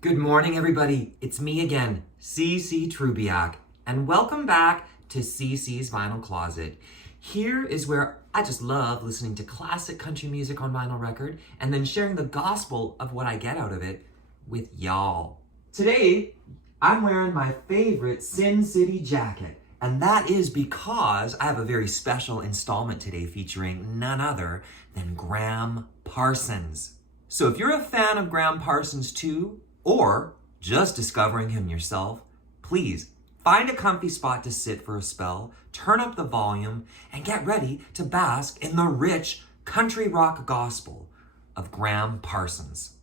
Good morning, everybody. It's me again, CC Trubiak, and welcome back to CC's Vinyl Closet. Here is where I just love listening to classic country music on vinyl record and then sharing the gospel of what I get out of it with y'all. Today, I'm wearing my favorite Sin City jacket, and that is because I have a very special installment today featuring none other than Graham Parsons. So if you're a fan of Graham Parsons too, or just discovering him yourself, please find a comfy spot to sit for a spell, turn up the volume, and get ready to bask in the rich country rock gospel of Graham Parsons.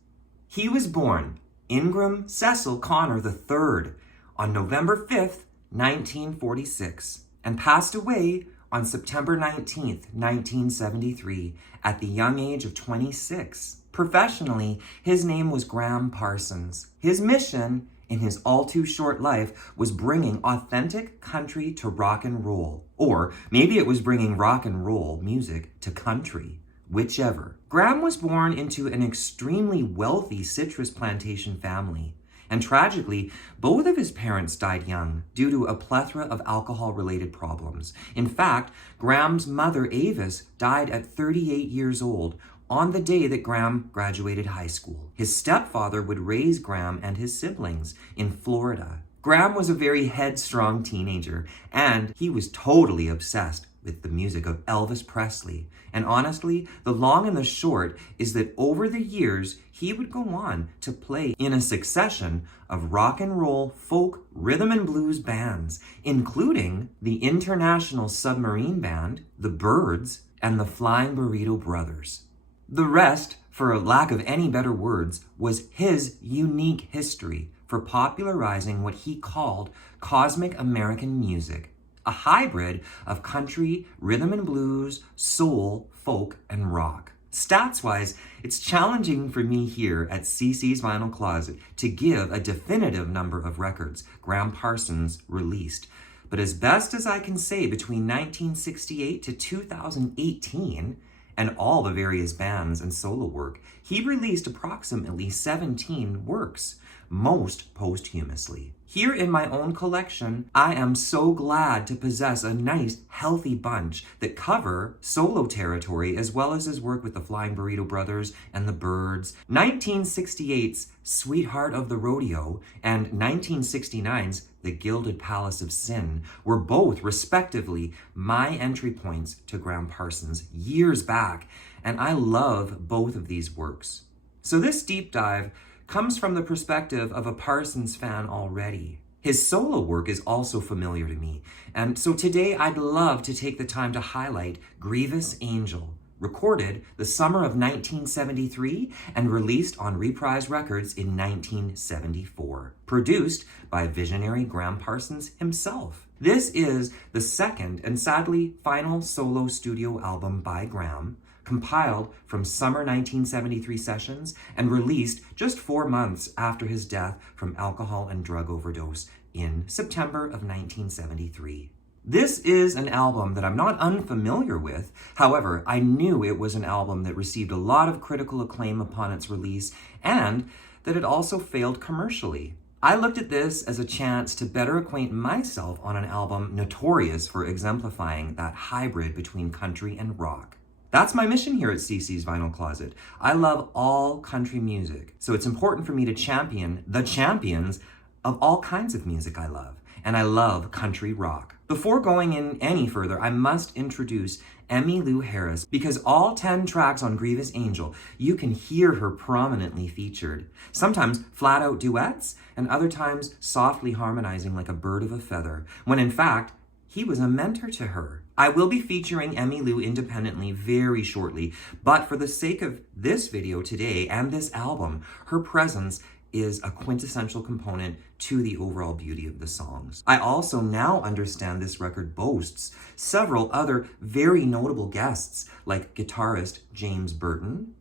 He was born Ingram Cecil Connor III on November 5th, 1946, and passed away on September 19th, 1973, at the young age of 26. Professionally, his name was Graham Parsons. His mission in his all too short life was bringing authentic country to rock and roll. Or maybe it was bringing rock and roll music to country, whichever. Graham was born into an extremely wealthy citrus plantation family. And tragically, both of his parents died young due to a plethora of alcohol-related problems. In fact, Graham's mother, Avis, died at 38 years old on the day that Graham graduated high school. His stepfather would raise Graham and his siblings in Florida. Graham was a very headstrong teenager, and he was totally obsessed with the music of Elvis Presley. And honestly, the long and the short is that over the years, he would go on to play in a succession of rock and roll, folk, rhythm and blues bands, including the International Submarine Band, the Byrds, and the Flying Burrito Brothers. The rest, for lack of any better words, was his unique history for popularizing what he called cosmic American music, a hybrid of country, rhythm and blues, soul, folk, and rock. Stats-wise, it's challenging for me here at CC's Vinyl Closet to give a definitive number of records Graham Parsons released. But as best as I can say, between 1968 to 2018, and all the various bands and solo work, he released approximately 17 works, most posthumously. Here in my own collection, I am so glad to possess a nice, healthy bunch that cover solo territory as well as his work with the Flying Burrito Brothers and the Byrds, 1968's Sweetheart of the Rodeo, and 1969's The Gilded Palace of Sin were both, respectively, my entry points to Graham Parsons years back, and I love both of these works. So this deep dive comes from the perspective of a Parsons fan already. His solo work is also familiar to me, and so today I'd love to take the time to highlight Grievous Angel, recorded the summer of 1973 and released on Reprise Records in 1974, produced by visionary Graham Parsons himself. This is the second and sadly final solo studio album by Graham, compiled from summer 1973 sessions and released just 4 months after his death from alcohol and drug overdose in September of 1973. This is an album that I'm not unfamiliar with. However, I knew it was an album that received a lot of critical acclaim upon its release and that it also failed commercially. I looked at this as a chance to better acquaint myself on an album notorious for exemplifying that hybrid between country and rock. That's my mission here at CC's Vinyl Closet. I love all country music, so it's important for me to champion the champions of all kinds of music I love, and I love country rock. Before going in any further, I must introduce Emmylou Harris, because all 10 tracks on Grievous Angel, you can hear her prominently featured. Sometimes flat-out duets, and other times softly harmonizing like a bird of a feather, when in fact, he was a mentor to her. I will be featuring Emmylou independently very shortly, but for the sake of this video today and this album, her presence is a quintessential component to the overall beauty of the songs. I also now understand this record boasts several other very notable guests, like guitarist James Burton,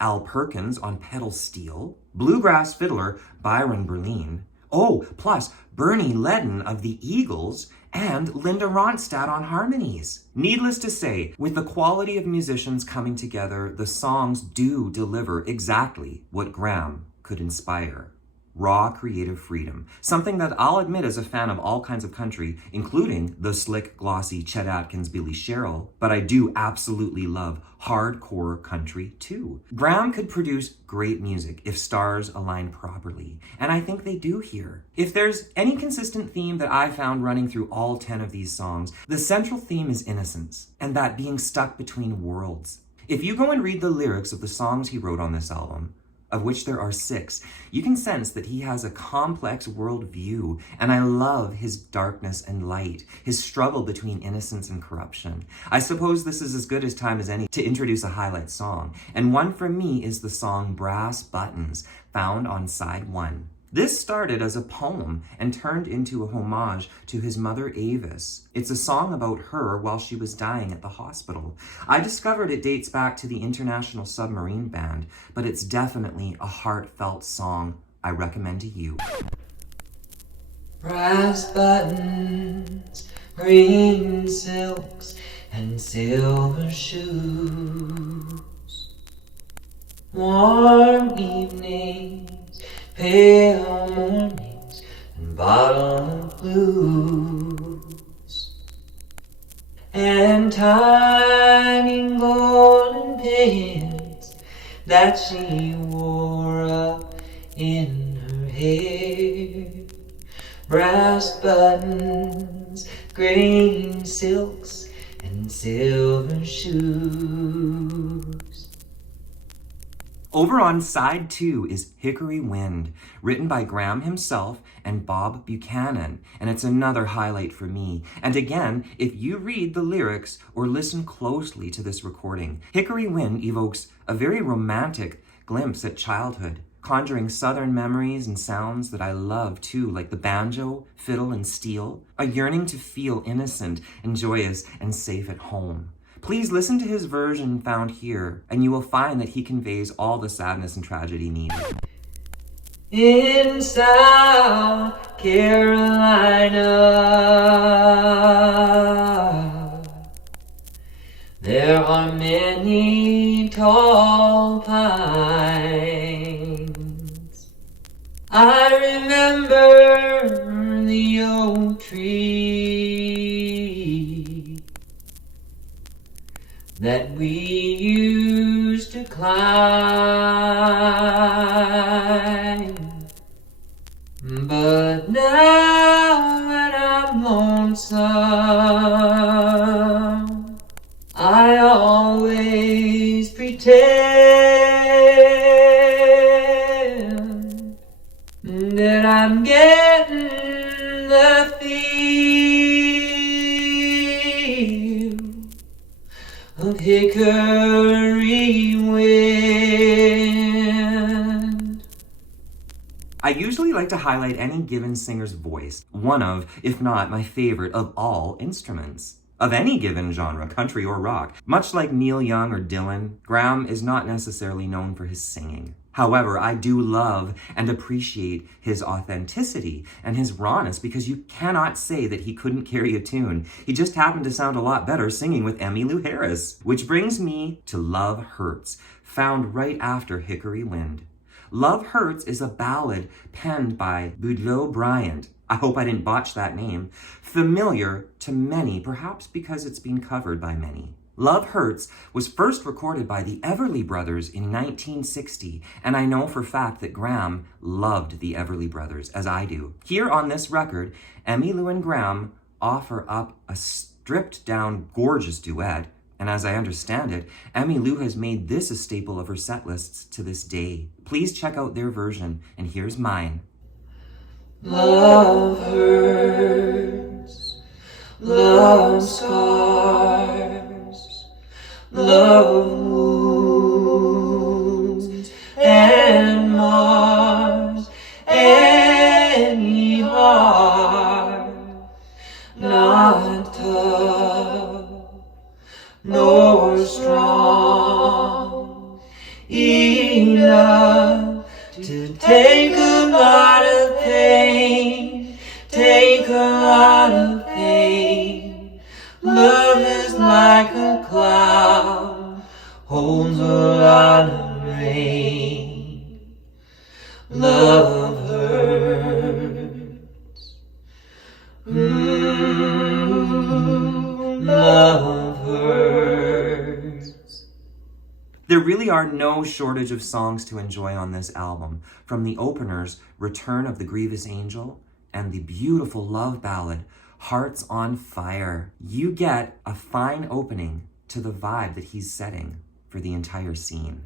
Al Perkins on pedal steel, bluegrass fiddler Byron Berlin, plus Bernie Ledden of the Eagles, and Linda Ronstadt on harmonies. Needless to say, with the quality of musicians coming together, the songs do deliver exactly what Graham could inspire. raw creative freedom, something that I'll admit as a fan of all kinds of country, including the slick, glossy Chet Atkins, Billy Sherrill, but I do absolutely love hardcore country too. Graham could produce great music if stars align properly, and I think they do here. If there's any consistent theme that I found running through all 10 of these songs, the central theme is innocence, and that being stuck between worlds. If you go and read the lyrics of the songs he wrote on this album, of which there are 6, you can sense that he has a complex worldview, and I love his darkness and light, his struggle between innocence and corruption. I suppose this is as good a time as any to introduce a highlight song, and one for me is the song Brass Buttons, found on side 1. This started as a poem and turned into a homage to his mother Avis. It's a song about her while she was dying at the hospital. I discovered it dates back to the International Submarine Band, but it's definitely a heartfelt song I recommend to you. Brass buttons, green silks, and silver shoes. Warm evenings, pale mornings, and bottle blues, and tiny golden pins that she wore up in her hair. Brass buttons, green silks, and silver shoes. Over on side 2 is Hickory Wind, written by Graham himself and Bob Buchanan, and it's another highlight for me. And again, if you read the lyrics or listen closely to this recording, Hickory Wind evokes a very romantic glimpse at childhood, conjuring southern memories and sounds that I love too, like the banjo, fiddle, and steel, a yearning to feel innocent and joyous and safe at home. Please listen to his version found here, and you will find that he conveys all the sadness and tragedy needed. In South Carolina, there are many tall pines. I remember the oak tree that we used to climb. But now when I'm lonesome, I always pretend that I'm getting the feel of hickory wind. I usually like to highlight any given singer's voice, one of, if not my favorite of all instruments. Of any given genre, country or rock. Much like Neil Young or Dylan, Graham is not necessarily known for his singing. However, I do love and appreciate his authenticity and his rawness, because you cannot say that he couldn't carry a tune. He just happened to sound a lot better singing with Emmylou Harris. Which brings me to Love Hurts, found right after Hickory Wind. Love Hurts is a ballad penned by Boudleaux Bryant. I hope I didn't botch that name. Familiar to many, perhaps because it's been covered by many. Love Hurts was first recorded by the Everly Brothers in 1960, and I know for a fact that Graham loved the Everly Brothers, as I do. Here on this record, Emmylou and Graham offer up a stripped-down, gorgeous duet, and as I understand it, Emmylou has made this a staple of her set lists to this day. Please check out their version, and here's mine. Love hurts, love scars, love wounds and mars any heart not tough nor strong enough to take a lot of pain, take a lot of pain. Love is like a cloud, holds a lot of rain. Love hurts. really are no shortage of songs to enjoy on this album, from the openers, Return of the Grievous Angel, and the beautiful love ballad, Hearts on Fire. You get a fine opening to the vibe that he's setting for the entire scene.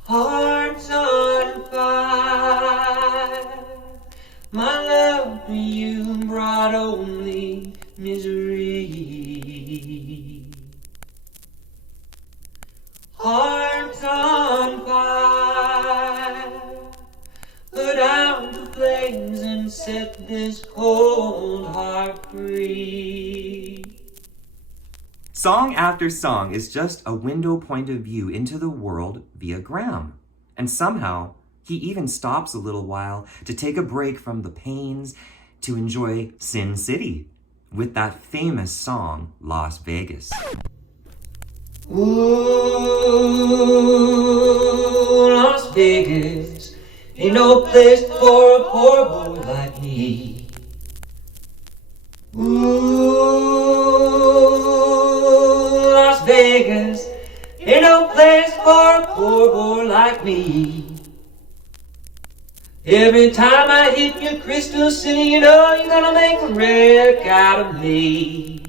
Hearts on fire, my love to you brought only misery. Hearts on fire, put out the flames and set this cold heart free. Song after song is just a window point of view into the world via Graham. And somehow, he even stops a little while to take a break from the pains to enjoy Sin City with that famous song, Las Vegas. Ooh, Las Vegas ain't no place for a poor boy like me. Ooh, Las Vegas ain't no place for a poor boy like me. Every time I hit your Crystal City, you know you're gonna make a wreck out of me.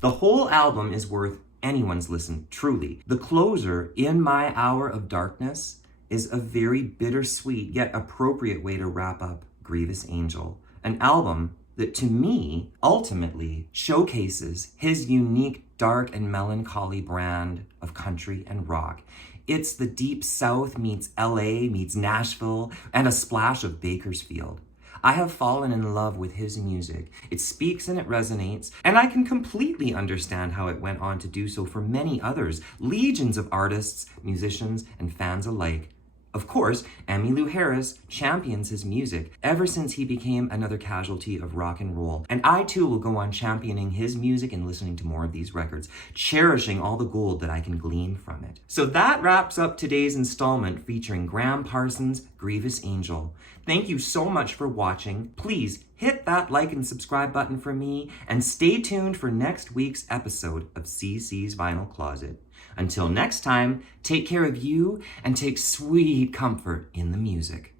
The whole album is worth anyone's listen, truly. The closer, In My Hour of Darkness, is a very bittersweet yet appropriate way to wrap up Grievous Angel, an album that to me ultimately showcases his unique dark and melancholy brand of country and rock. It's the Deep South meets LA meets Nashville and a splash of Bakersfield. I have fallen in love with his music. It speaks and it resonates, and I can completely understand how it went on to do so for many others, legions of artists, musicians, and fans alike. Of course, Emmylou Harris champions his music ever since he became another casualty of rock and roll. And I too will go on championing his music and listening to more of these records, cherishing all the gold that I can glean from it. So that wraps up today's installment featuring Graham Parsons' Grievous Angel. Thank you so much for watching. Please hit that like and subscribe button for me, and stay tuned for next week's episode of CC's Vinyl Closet. Until next time, take care of you and take sweet comfort in the music.